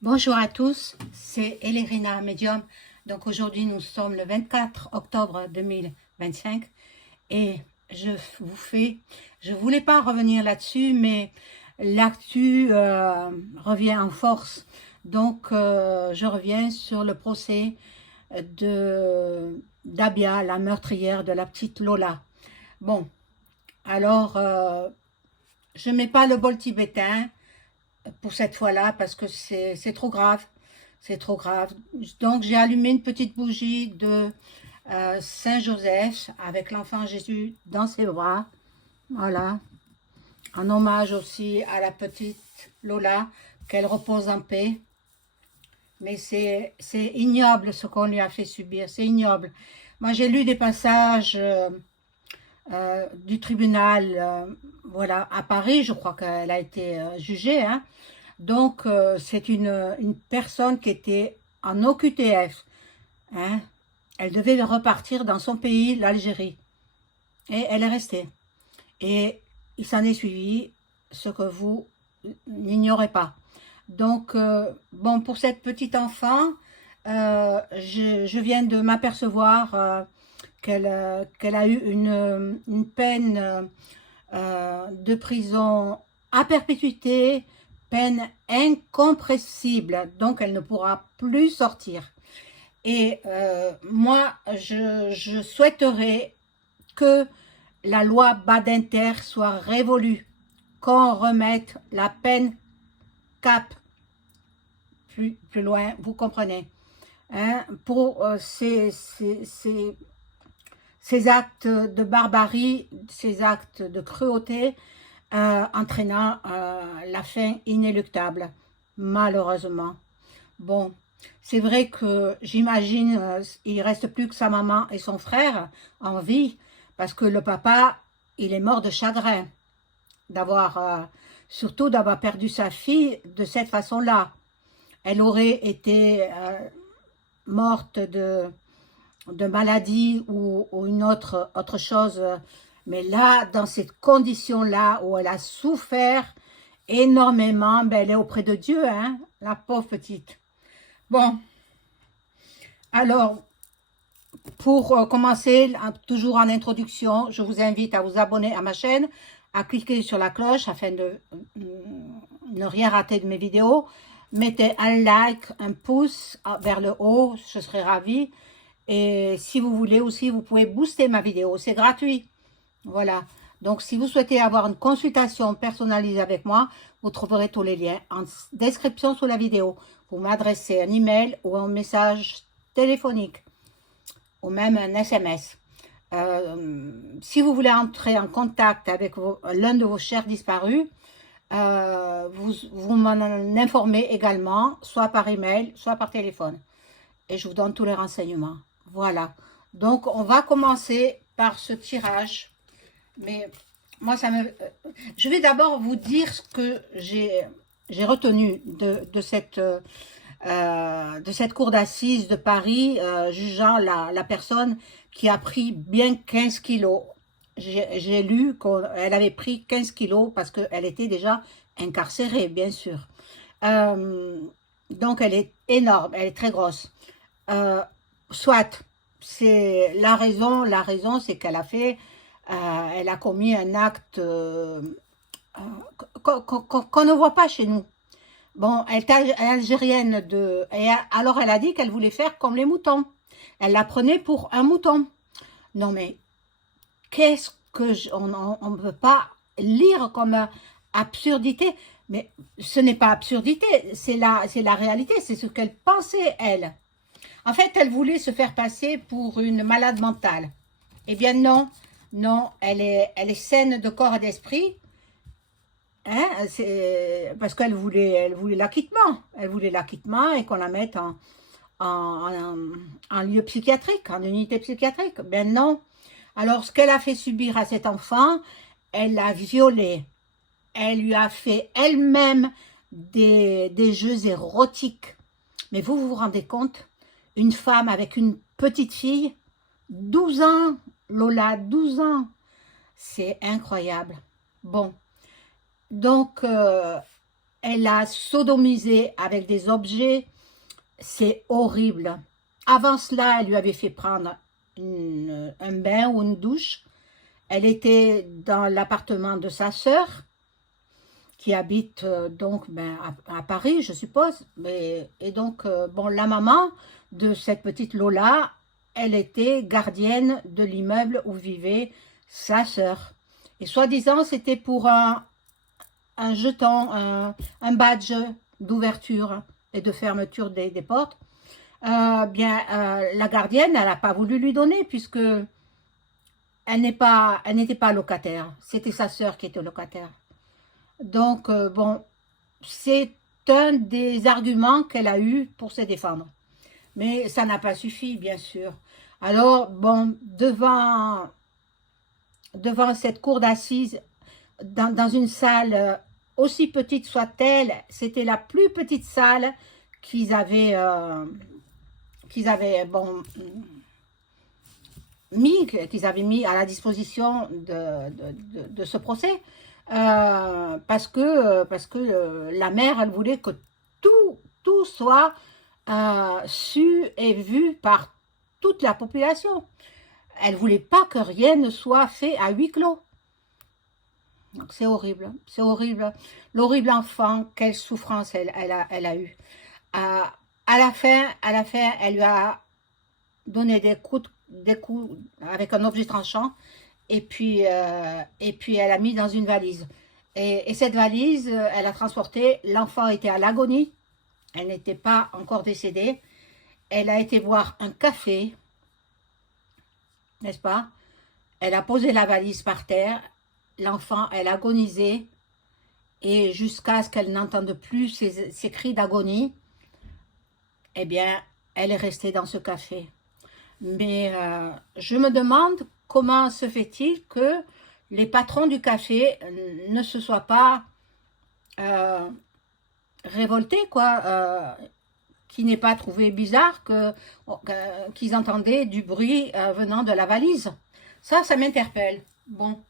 Bonjour à tous, c'est Elérina Medium. Donc aujourd'hui nous sommes le 24 octobre 2025 et je voulais pas revenir là-dessus, mais l'actu revient en force. Donc je reviens sur le procès de d'Abia, la meurtrière de la petite Lola. Bon, alors je mets pas le bol tibétain pour cette fois-là parce que c'est trop grave. C'est trop grave. Donc j'ai allumé une petite bougie de Saint-Joseph avec l'enfant Jésus dans ses bras. Voilà. En hommage aussi à la petite Lola, qu'elle repose en paix. Mais c'est ignoble ce qu'on lui a fait subir. C'est ignoble. Moi j'ai lu des passages du tribunal, voilà, à Paris. Je crois qu'elle a été jugée, hein. Donc, c'est une personne qui était en OQTF. Hein. Elle devait repartir dans son pays, l'Algérie. Et elle est restée. Et il s'en est suivi ce que vous n'ignorez pas. Donc, bon, pour cette petite enfant, je viens de m'apercevoir qu'elle a eu une peine de prison à perpétuité, peine incompressible, donc elle ne pourra plus sortir. Et moi, je souhaiterais que la loi Badinter soit révolue, qu'on remette la peine cap plus loin, vous comprenez, hein, pour ces actes de barbarie, ces actes de cruauté, entraînant la fin inéluctable, malheureusement. Bon, c'est vrai que j'imagine il reste plus que sa maman et son frère en vie, parce que le papa, il est mort de chagrin d'avoir, surtout d'avoir perdu sa fille de cette façon-là. Elle aurait été morte de maladie ou une autre chose. Mais là, dans cette condition-là, où elle a souffert énormément, ben, elle est auprès de Dieu, hein, la pauvre petite. Bon, alors, pour commencer, toujours en introduction, je vous invite à vous abonner à ma chaîne, à cliquer sur la cloche afin de ne rien rater de mes vidéos. Mettez un like, un pouce vers le haut, je serai ravie. Et si vous voulez aussi, vous pouvez booster ma vidéo, c'est gratuit. Voilà. Donc, si vous souhaitez avoir une consultation personnalisée avec moi, vous trouverez tous les liens en description sous la vidéo. Vous m'adressez un email ou un message téléphonique ou même un SMS. Si vous voulez entrer en contact avec l'un de vos chers disparus, vous m'en informez également, soit par email, soit par téléphone. Et je vous donne tous les renseignements. Voilà. Donc, on va commencer par ce tirage. Mais moi, je vais d'abord vous dire ce que j'ai retenu de cette cour d'assises de Paris, jugeant la personne qui a pris bien 15 kilos. J'ai lu qu'elle avait pris 15 kilos parce qu'elle était déjà incarcérée, bien sûr. Euh, donc, elle est énorme, elle est très grosse. Euh, Soit, c'est la raison c'est qu'elle elle a commis un acte qu'on ne voit pas chez nous. Bon, elle est algérienne et alors elle a dit qu'elle voulait faire comme les moutons. Elle la prenait pour un mouton. Non mais, qu'est-ce que on ne peut pas lire comme absurdité, mais ce n'est pas absurdité, c'est la réalité, c'est ce qu'elle pensait, elle. En fait, elle voulait se faire passer pour une malade mentale. Eh bien non, non, elle est saine de corps et d'esprit, hein, parce elle voulait l'acquittement. Elle voulait l'acquittement et qu'on la mette en lieu psychiatrique, en unité psychiatrique. Ben non. Alors, ce qu'elle a fait subir à cet enfant, elle l'a violé. Elle lui a fait elle-même des jeux érotiques. Mais vous vous rendez compte? Une femme avec une petite fille, 12 ans, Lola, 12 ans. C'est incroyable. Bon, donc, elle l'a sodomisé avec des objets, c'est horrible. Avant cela, elle lui avait fait prendre un bain ou une douche. Elle était dans l'appartement de sa sœur, qui habite donc à Paris, je suppose. Et donc, bon, la maman de cette petite Lola, elle était gardienne de l'immeuble où vivait sa sœur. Et soi-disant, c'était pour un jeton, badge d'ouverture et de fermeture des portes. La gardienne, elle n'a pas voulu lui donner puisque elle n'était pas locataire. C'était sa sœur qui était locataire. Donc, bon, c'est un des arguments qu'elle a eu pour se défendre. Mais ça n'a pas suffi, bien sûr. Alors, bon, devant cette cour d'assises, dans une salle aussi petite soit-elle, c'était la plus petite salle qu'ils avaient mis à la disposition de ce procès. Parce que la mère, elle voulait que tout soit su et vu par toute la population. Elle voulait pas que rien ne soit fait à huis clos. Donc c'est horrible, c'est horrible. L'horrible enfant, quelle souffrance elle a eue. À la fin, elle lui a donné des coups avec un objet tranchant et puis elle a mis dans une valise. Et cette valise, elle a transporté, l'enfant était à l'agonie, elle n'était pas encore décédée, elle a été boire un café, n'est-ce pas? Elle a posé la valise par terre, l'enfant, elle agonisait, et jusqu'à ce qu'elle n'entende plus ses cris d'agonie, eh bien, elle est restée dans ce café. Mais je me demande comment se fait-il que les patrons du café ne se soient pas révoltés, quoi, qui n'aient pas trouvé bizarre qu'ils entendaient du bruit venant de la valise. Ça m'interpelle. Bon,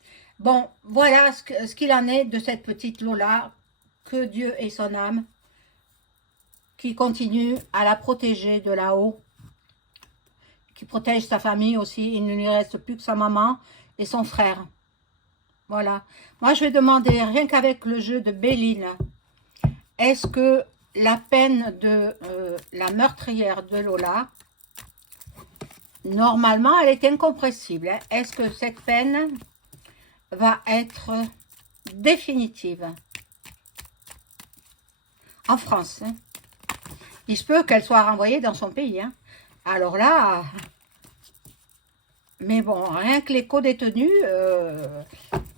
voilà ce qu'il en est de cette petite Lola, que Dieu ait son âme, qui continue à la protéger de là-haut, qui protège sa famille aussi. Il ne lui reste plus que sa maman et son frère. Voilà. Moi, je vais demander, rien qu'avec le jeu de Béline, est-ce que la peine de la meurtrière de Lola, normalement, elle est incompressible. Hein? Est-ce que cette peine va être définitive en France? Hein? Il se peut qu'elle soit renvoyée dans son pays. Hein? Alors là, mais bon, rien que les co-détenus,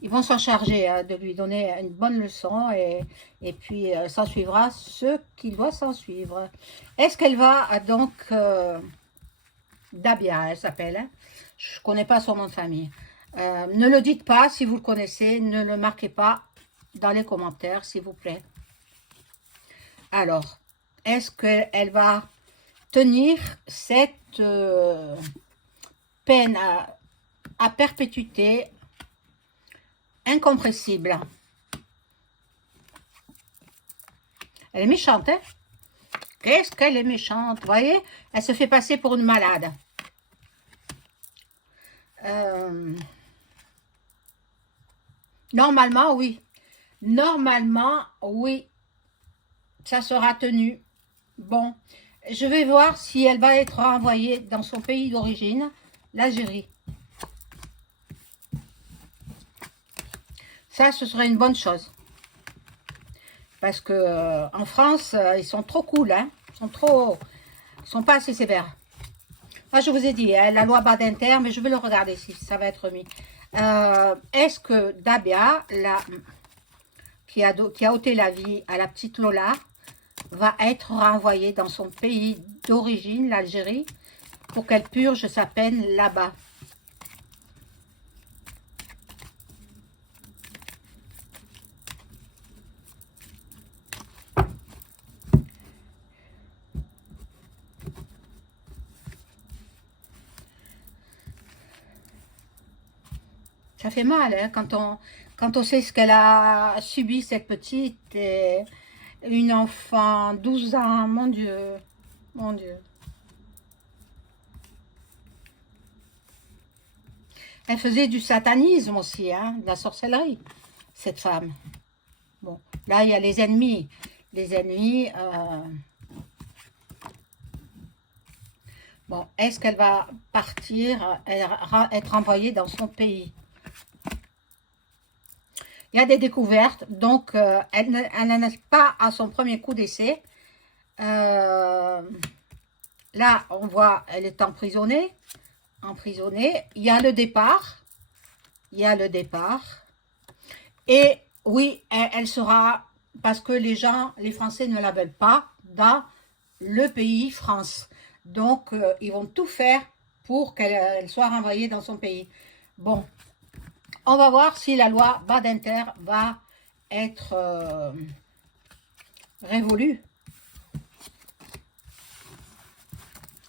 ils vont s'en charger hein, de lui donner une bonne leçon et puis s'en suivra ce qui doit s'en suivre. Est-ce qu'elle va donc, Dabia, elle s'appelle, hein? Je ne connais pas son nom de famille. Ne le dites pas si vous le connaissez, ne le marquez pas dans les commentaires, s'il vous plaît. Alors, est-ce qu'elle va tenir cette peine à perpétuité incompressible? Elle est méchante, hein? Qu'est-ce qu'elle est méchante, vous voyez? Elle se fait passer pour une malade. Normalement, oui. Normalement, oui. Ça sera tenu. Bon, je vais voir si elle va être renvoyée dans son pays d'origine, l'Algérie. Ça, ce serait une bonne chose. Parce que en France, ils sont trop cool, hein. Ils sont pas assez sévères. Moi, je vous ai dit, hein, la loi Badinter, mais je vais le regarder si ça va être mis. Est-ce que Dabia, qui a ôté la vie à la petite Lola, va être renvoyée dans son pays d'origine, l'Algérie, pour qu'elle purge sa peine là-bas? Ça fait mal hein, quand on sait ce qu'elle a subi, cette petite. Une enfant, 12 ans, mon Dieu, mon Dieu. Elle faisait du satanisme aussi, hein, de la sorcellerie, cette femme. Bon, là, il y a les ennemis. Les ennemis... Bon, est-ce qu'elle va partir, être envoyée dans son pays? Il y a des découvertes, donc elle n'en est pas à son premier coup d'essai. Là, on voit, elle est emprisonnée. Il y a le départ. Il y a le départ. Et oui, elle sera, parce que les Français ne la veulent pas dans le pays France. Donc, ils vont tout faire pour qu'elle soit renvoyée dans son pays. Bon, on va voir si la loi Badinter va être révolue.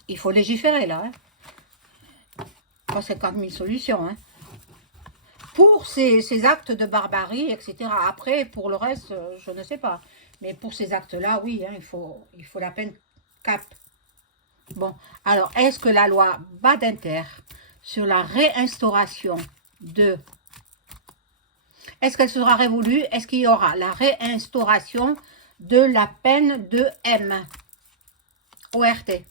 Il faut légiférer là. Hein. Pas 50 000 solutions. Hein. Pour ces actes de barbarie, etc. Après, pour le reste, je ne sais pas. Mais pour ces actes-là, oui, hein, il faut la peine cap. Bon, alors, est-ce que la loi Badinter sur la réinstauration de... Est-ce qu'elle sera révolue? Est-ce qu'il y aura la réinstauration de la peine de M? ORT.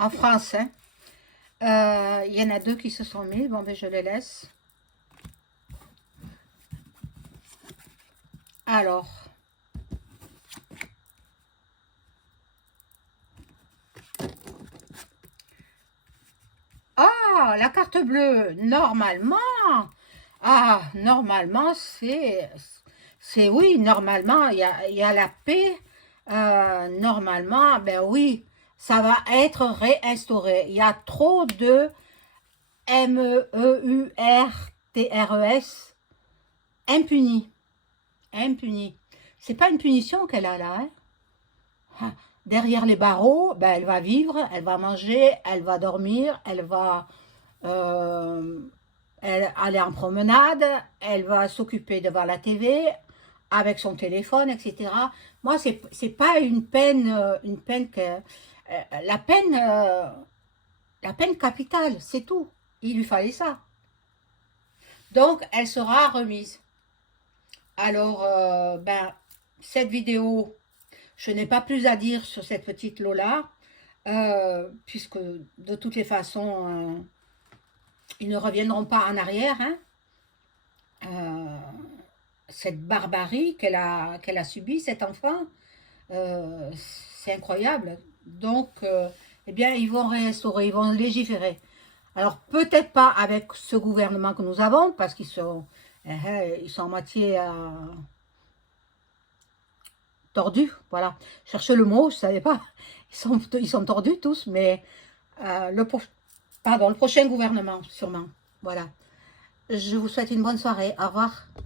En France, hein. Il y en a 2 qui se sont mis. Bon, ben je les laisse. Alors. Ah, la carte bleue, normalement. Ah, normalement, oui, normalement, il y a la paix. Normalement, ben oui, ça va être réinstauré. Il y a trop de MEURTRES impunis. Impunis. C'est pas une punition qu'elle a là. Hein? Ah, derrière les barreaux, ben, elle va vivre, elle va manger, elle va dormir, elle va aller en promenade, elle va s'occuper devant la TV, avec son téléphone, etc. Moi, c'est pas une peine que... la peine capitale, c'est tout. Il lui fallait ça. Donc, elle sera remise. Alors, ben, cette vidéo, je n'ai pas plus à dire sur cette petite Lola, puisque de toutes les façons, ils ne reviendront pas en arrière. Hein. Cette barbarie qu'elle a subie, cet enfant, c'est incroyable. Donc, eh bien, ils vont réinstaurer, ils vont légiférer. Alors, peut-être pas avec ce gouvernement que nous avons, parce qu'ils sont à moitié tordus, voilà. Cherchez le mot, je ne savais pas. Ils sont tordus tous, mais le prochain gouvernement, sûrement. Voilà. Je vous souhaite une bonne soirée. Au revoir.